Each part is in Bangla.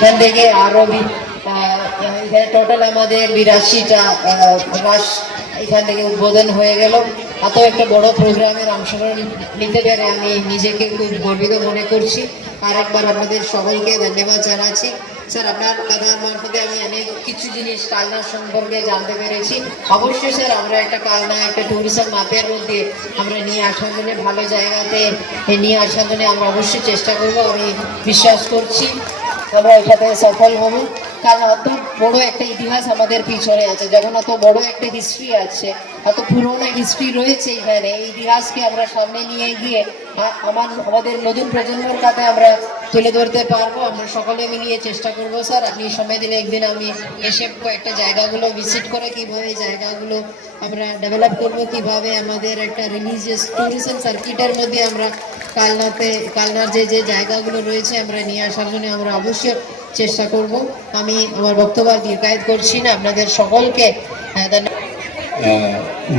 এখান থেকে আরও এখানে টোটাল আমাদের বিরাশিটা রাস এখান থেকে উদ্বোধন হয়ে গেল। এত একটা বড় প্রোগ্রামের অংশগ্রহণ নিতে পেরে আমি নিজেকে খুব গর্বিত মনে করছি। আরেকবার আপনাদের সকলকে ধন্যবাদ জানাচ্ছি। স্যার, আপনার কথার মারফতে আমি অনেক কিছু জিনিস কালনা সম্পর্কে জানতে পেরেছি। অবশ্যই স্যার, আমরা একটা কালনা, একটা ট্যুরিজম মাপের মধ্যে আমরা নিয়ে আসার জন্য ভালো জায়গাতে নিয়ে আসার জন্য আমরা অবশ্যই চেষ্টা করব। আমি বিশ্বাস করছি। আমরা এটাতে সফল হব। কারণ অত বড় একটা ইতিহাস আমাদের পিছনে আছে। যেমন অত বড় একটা হিস্ট্রি আছে এত পুরোনো হিস্ট্রি রয়েছে এখানে, এই ইতিহাসকে আমরা সামনে নিয়ে গিয়ে আমার, আমাদের নতুন প্রজন্মের কাছে আমরা তুলে ধরতে পারব। আমরা সকলে মিলিয়ে চেষ্টা করব, স্যার। আপনি সময় দিলে একদিন আমি এসে একটা জায়গাগুলো ভিজিট করে কীভাবে জায়গাগুলো আমরা ডেভেলপ করব, কীভাবে আমাদের একটা রিলিজিয়াস ট্যুরিজম সার্কিটের মধ্যে আমরা কালনাতে, কালনার যে যে জায়গাগুলো রয়েছে আমরা নিয়ে আসার জন্য আমরা অবশ্যই চেষ্টা করব। আমি আমার বক্তব্য দীর্ঘায়িত করছি না। আপনাদের সকলকে ধন্যবাদ।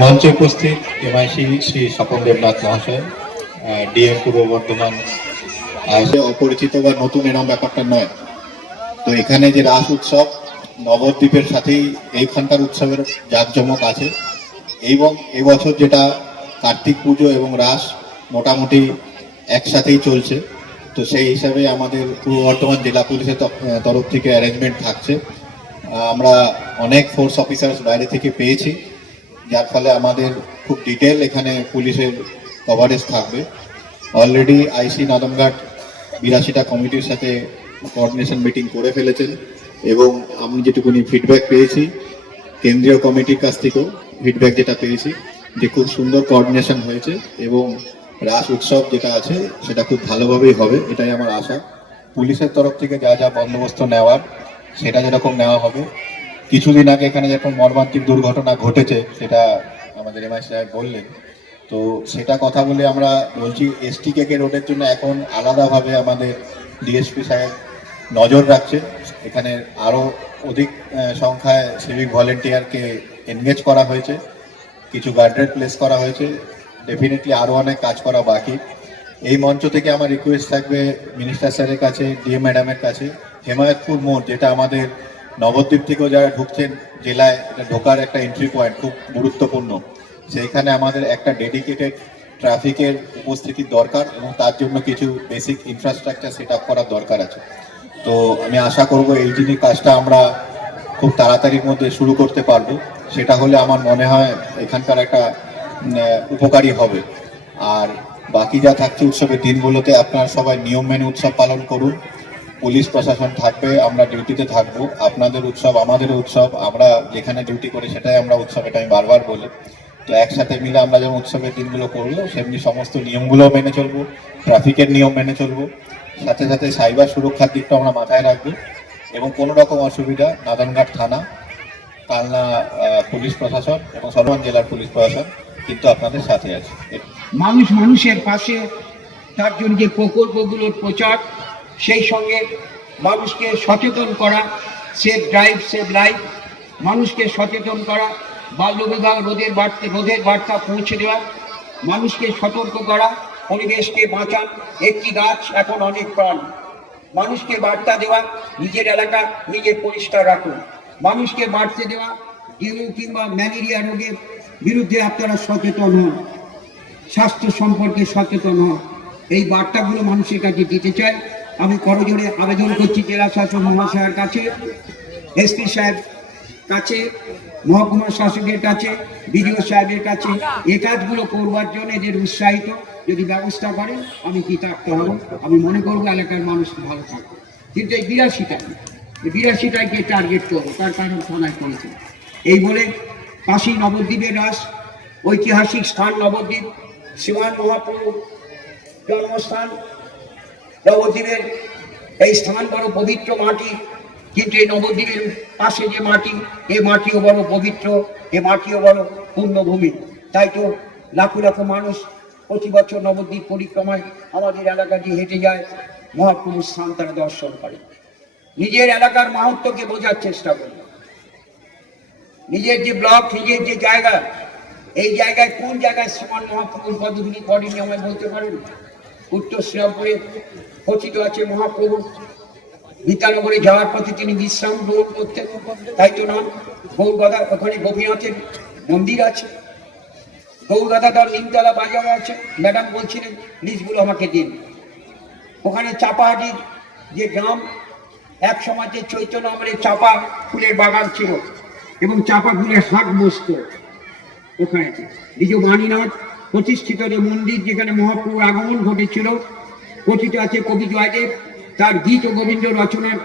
মঞ্চে উপস্থিত এমআইসি শ্রী স্বপন দেবনাথ মহাশয়। ডিএম পূর্ব বর্ধমান অপরিচিত বা নতুন এরম ব্যাপারটা নয়। তো এখানে যে রাস উৎসব, নবদ্বীপের সাথেই এইখানকার উৎসবের জাঁকজমক আছে। এবং এবছর যেটা কার্তিক পুজো এবং রাস মোটামুটি একসাথেই চলছে। তো সেই হিসাবে আমাদের পূর্ব বর্ধমান জেলা পুলিশের তরফ থেকে অ্যারেঞ্জমেন্ট থাকছে। আমরা অনেক ফোর্স অফিসার্স বাইরে থেকে পেয়েছি। যার ফলে আমাদের খুব ডিটেল এখানে পুলিশের কভারেজ থাকবে। অলরেডি আইসি নাদমঘাট বিরাশিটা কমিটির সাথে কোঅর্ডিনেশন মিটিং করে ফেলেছেন এবং আমি যেটুকুনি ফিডব্যাক পেয়েছি, কেন্দ্রীয় কমিটির কাছ থেকেও ফিডব্যাক যেটা পেয়েছি যে খুব সুন্দর কোঅর্ডিনেশন হয়েছে এবং রাস উৎসব যেটা আছে সেটা খুব ভালোভাবেই হবে, এটাই আমার আশা। পুলিশের তরফ থেকে যা যা বন্দোবস্ত নেওয়ার, সেটা যেরকম নেওয়া হবে। কিছুদিন আগে এখানে যখন মর্মান্তিক দুর্ঘটনা ঘটেছে, সেটা আমাদের এমআই সাহেব বললেন। তো সেটা কথা বলে আমরা বলছি এসটি কেকে রোডের জন্য এখন আলাদাভাবে আমাদের ডিএসপি সাহেব নজর রাখছে। এখানে আরও অধিক সংখ্যায় সিভিক ভলেন্টিয়ারকে এনগেজ করা হয়েছে। কিছু গার্ডরেড প্লেস করা হয়েছে। ডেফিনেটলি আরও অনেক কাজ করা বাকি। এই মঞ্চ থেকে আমার রিকোয়েস্ট থাকবে মিনিস্টার স্যারের কাছে ডিএম ম্যাডামের কাছে। হেমায়তপুর মোড়, যেটা আমাদের নবদ্বীপ থেকেও যারা ঢুকছেন, জেলায় এটা ঢোকার একটা এন্ট্রি পয়েন্ট খুব গুরুত্বপূর্ণ। সেইখানে আমাদের একটা ডেডিকেটেড ট্রাফিকের উপস্থিতি দরকার এবং তার জন্য কিছু বেসিক ইনফ্রাস্ট্রাকচার সেট আপ করার দরকার আছে। তো আমি আশা করব এই জিনিস কাজটা আমরা খুব তাড়াতাড়ির মধ্যে শুরু করতে পারব। সেটা হলে আমার মনে হয় এখানকার একটা উপকারী হবে। আর বাকি যা থাকছে উৎসবের দিনগুলোতে আপনারা সবাই নিয়ম মেনে উৎসব পালন করুন। পুলিশ প্রশাসন থাকবে, আমরা ডিউটিতে থাকব। আপনাদের উৎসব আমাদের উৎসব, আমরা যেখানে ডিউটি করি সেটাই আমরা উৎসব, এটা আমি বারবার বলি। তো একসাথে মিলে আমরা যেমন উৎসবের দিনগুলো করব, সেমনি সমস্ত নিয়মগুলো মেনে চলবো, ট্রাফিকের নিয়ম মেনে চলবো। সাথে সাথে সাইবার সুরক্ষার দিকটা আমরা মাথায় রাখব। এবং কোনো রকম অসুবিধা নাদনঘাট থানা কালনা পুলিশ প্রশাসন এবং সর্বান জেলার পুলিশ প্রশাসন কিন্তু আপনাদের সাথে আছে। মানুষ মানুষের পাশে, তার জন্য যে প্রকল্পগুলোর প্রচার, সেই সঙ্গে মানুষকে সচেতন করা সেফ ড্রাইভ সেভ লাইফ মানুষকে সচেতন করা বাল্যবিবাহ রোধের বার্তা রোধের বার্তা পৌঁছে দেওয়া, মানুষকে সতর্ক করা, পরিবেশকে বাঁচান, একটি গাছ এখন অনেক প্রাণ। মানুষকে বার্তা দেওয়া, নিজের এলাকা নিজে পরিষ্কার রাখুন। মানুষকে বাড়তে দেওয়া ডেঙ্গু কিংবা ম্যালেরিয়া রোগের বিরুদ্ধে আপনারা সচেতন হন, স্বাস্থ্য সম্পর্কে সচেতন হন। এই বার্তাগুলো মানুষের কাছে দিতে চাই। আমি করজোড়ে আবেদন করছি জেলা শাসক মহাশয়ের কাছে, এসপি সাহেব কাছে। মহকুমা শাসকের কাছে, বিডিও সাহেবের কাছে এ কাজগুলো করবার জন্য এদের উৎসাহিত। যদি ব্যবস্থা করেন, আমি কৃতার্থ হব। আমি মনে করব এলাকার মানুষ ভালো থাকবে। কিন্তু এই বিরাশিটা, এই বিরাশিটাকে টার্গেট করব, তার কারণ থানায় করেছে। এই বলে কাশী নবদ্বীপের রাস, ঐতিহাসিক স্থান নবদ্বীপ শিবান মহাপ্রভু জন্মস্থান। নবদ্বীপের এই স্থান বড় পবিত্র মাটি কিন্তু এই নবদ্বীপের পাশে যে মাটি, এ মাটিও বড় পবিত্র, এ মাটিও বড় পূর্ণভূমি। তাই তো লাখো লাখো মানুষ প্রতি বছর নবদ্বীপ পরিক্রমায় আমাদের এলাকা দিয়ে হেঁটে যায় মহাপ্রভুর স্থান তারা দর্শন করে। নিজের এলাকার মাহাত্মকে বোঝার চেষ্টা করি। নিজের যে ব্লক, নিজের যে জায়গা, এই জায়গায় কোন জায়গায় সমান মহাপ্রভুর পদগুলি পড়েনি আমায় বলতে পারেন? উত্তর শ্রীরামপুরে কথিত আছে মহাপ্রভু। বিদ্যানগরে যাওয়ার পথে তিনি বিশ্রাম গ্রহণ করতেন। তাই তো নাম গৌরগদা ওখানে গোপীনাথের মন্দির আছে। গৌরগদাধর নিমতলা বাজার আছে। ম্যাডাম বলছিলেন, লিস্টগুলো আমাকে দিন। ওখানে চাপাহাটির যে গ্রাম, এক সময় যে চৈতন্য আমলে চাপা ফুলের বাগান ছিল এবং চাপা ফুলের হাট বসত ওখানে। দ্বিতীয় বাণীনাথ প্রতিষ্ঠিত যে মন্দির যেখানে মহাপ্রভুর আগমন ঘটেছিল কথিত আছে কবি জয়দেব। তার গীত গোবিন্দ রচনার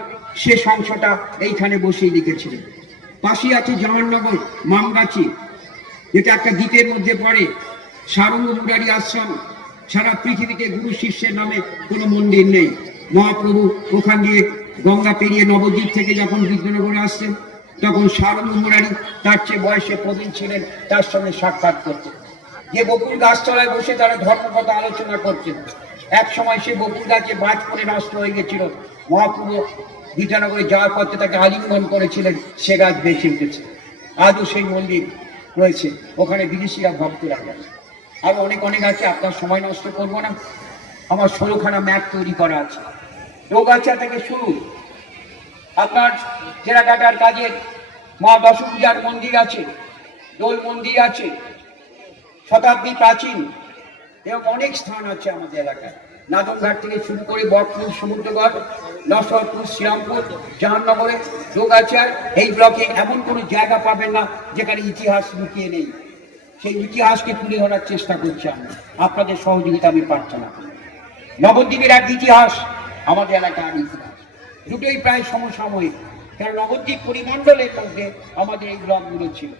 শেষ অংশটা এইখানে বসেই লিখেছিলেন। পাশে আছে জাহাননগর, মামগাছি, যেটা একটা দ্বীপের মধ্যে পড়ে সারঙ্গ মুরারি আশ্রম। সারা পৃথিবীতে গুরু শিষ্যের নামে কোনো মন্দির নেই। মহাপ্রভু ওখান দিয়ে গঙ্গা পেরিয়ে নবদ্বীপ থেকে যখন বিদ্যানগরে আসছেন, তখন সারঙ্গ মুরারি তার চেয়ে বয়সে প্রবীণ ছিলেন, তার সঙ্গে সাক্ষাৎ করতেন। যে বকুল গাছতলায় বসে তারা ধর্মকথা আলোচনা করছেন এক সময় সে বকুল গাছে বাজ করে নষ্ট হয়ে গেছিল। মহাপ্রভু বিদ্যানগরে যাওয়ার পথে তাকে আলিঙ্গন করেছিলেন, সে গাছ বেঁচে উঠেছে। আজও সেই মন্দির রয়েছে, ওখানে বিদেশিরা ভক্তরা যায় আরও অনেক অনেক আছে, আপনার সময় নষ্ট করব না। আমার ষোলোখানা ম্যাপ তৈরি করা আছে। রোগাচা থেকে শুরু। আপনার টেরাকাটার কাজের মা দশপূজার মন্দির আছে, দোল মন্দির আছে, শতাব্দী প্রাচীন। এবং অনেক স্থান আছে আমাদের এলাকায়। নাদনঘাট থেকে শুরু করে বকপুর সমুদ্রগড় নসরপুর শ্রীরামপুর জাহাননগরে রোগাচার এই ব্লকে এমন কোনো জায়গা পাবেন না যেখানে ইতিহাস লুকিয়ে নেই। সেই ইতিহাসকে তুলে ধরার চেষ্টা করছি আমি আপনাদের সহযোগিতা আমি পাচ্ছি না নবদ্বীপের এক ইতিহাস আমাদের এলাকার ইতিহাস দুটোই প্রায় সমসাময়িক। কারণ নবদ্বীপ পরিমণ্ডলের মধ্যে আমাদের এই ব্লকগুলো ছিল।